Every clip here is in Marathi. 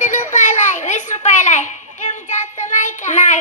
किती रुपयाला आहे? 20 रुपयाला आहे. कमी जास्त नाही का? नाही.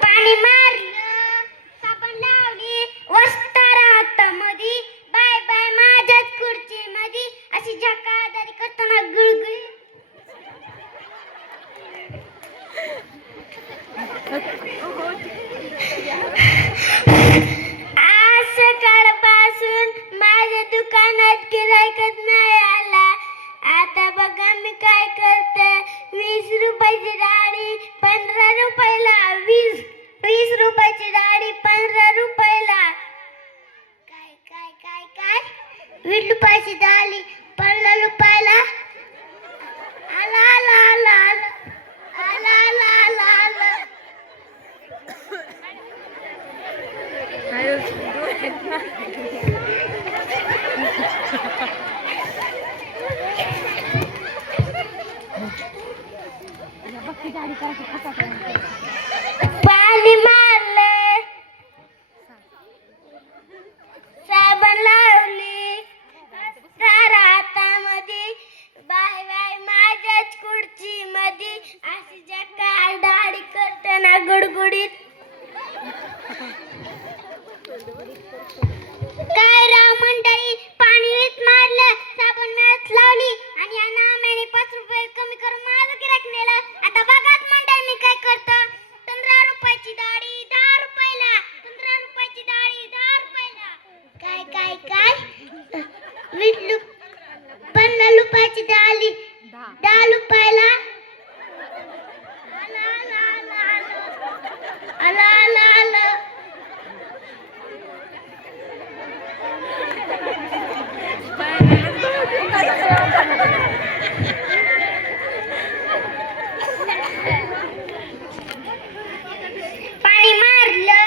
पाणी मारलं, साबण लावली, वस्तारा हातामध्ये, बाय बाय माझ्याच खुर्ची मध्ये, अशी झकादारी करताना गुळगुळी. आज सकाळपासून माझ्या दुकानात गिरायकच नाही आला. आता बघा मी काय करते. 20 रुपयाची डाळी 15 रुपयाला. 20 रुपयाची डाळी 15 रुपयाला. काय काय काय काय 20 रुपयाची डाळी 15 रुपयाला. आला आला आला आला आला आला आला आला. पाणी मारले, साबण लावली, सारा हातामध्ये, बाय बाय माझ्याच खुर्ची मध्ये, अशी जका दाढी करताना गुडगुडीत. काय राव मंडळी, पाणीच मारलं, साबण मॅच लावली आणि या नाम्याने 5 रुपये कमी करून माझं गिऱ्हाईक नेलं. आता बघाच मंडळी मी काय करतो. 15 रुपयाची डाळी 10 रुपयाला. 15 रुपयाची डाळी 10 रुपयाला. काय काय काय 15 रुपयाची डाळी 10 रुपयाला. आला आला आला आला आला आला. पाणी मारलं,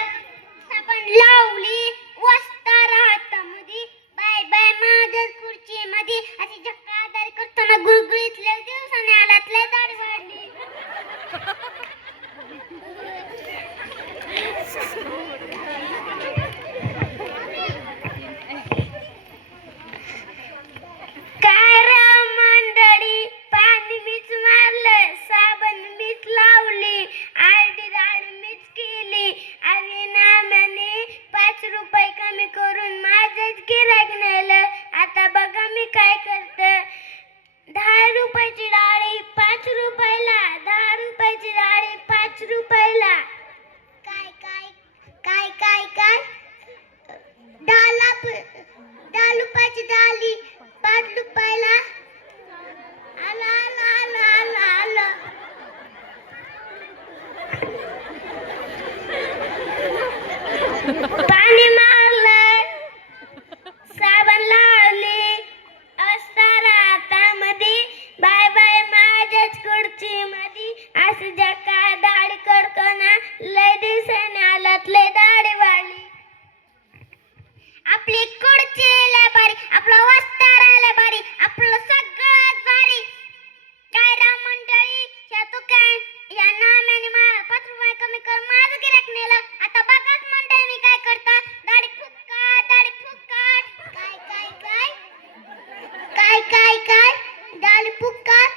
साबण लावली, वस्तारा हातामध्ये, बाय बाय माझ्याच खुर्ची मध्ये, अशी झक्कादारी करताना गुळगुळीतल्या दिवसाने आलातल्या दाढी वाढली. काय राव मंडळी, पाणी मीच मारलं, साबण मीच लावली, अर्धी डाळी मीच केली आणि नाम्याने 5 रुपये कमी करून माझंच गिऱ्हाईक नेलं. आता बघा मी काय करते. 10 रुपयाची डाळी 5 रुपयाला. 10 रुपयाची डाळी 5 रुपयाला. काय काय काय काय काय 10 रुपयाची डाळी 5 रुपयाला. आला आला आला आला आला. पाणी मारलं, साबण लावली, अस्तारा हातामध्ये, बाय बाय माझ्याच खुर्ची मध्ये, असं जका दाढी करतो ना, लय दिवसाने आलात लय दाढी वाढली. आपली खुर्ची लय भारी, आपला वस्तारा लय भारी, आपलं सगळंच भारी. काय राव मंडळी, या तू काय या नाम्याने 5 रुपये कमी कर माझं गिऱ्हाईक नेलं. आता बघाच मंडळी मी काय करता. दाढी फुक्काट दाढी फुक्काट. काय काय काय काय काय काय दाढी फुक्काट.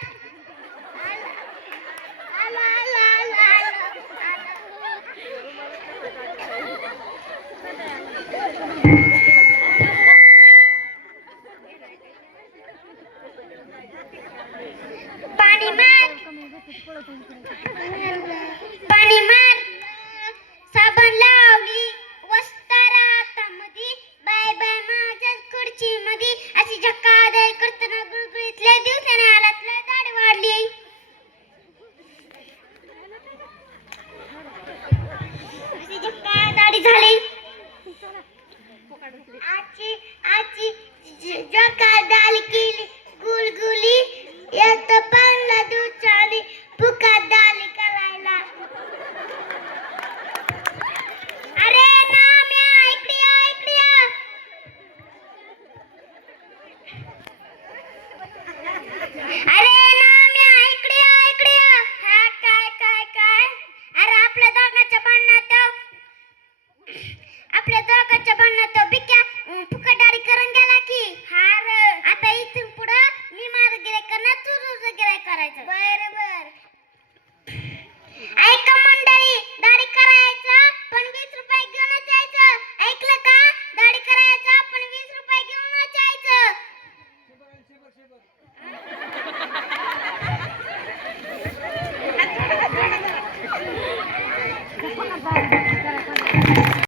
आला आला आला आला पाणी मार, पाणी मार, साबण लावली, वस्तारा हातामध्ये, बाय बाय माझ्याच खुर्ची मध्ये, अशी झक्कादारी करताना गुळगुळीतल्या दिवसाने आलात लय दाढी वाढली. अशी झक्कादारी झाली. आजची आजची झक्कादारी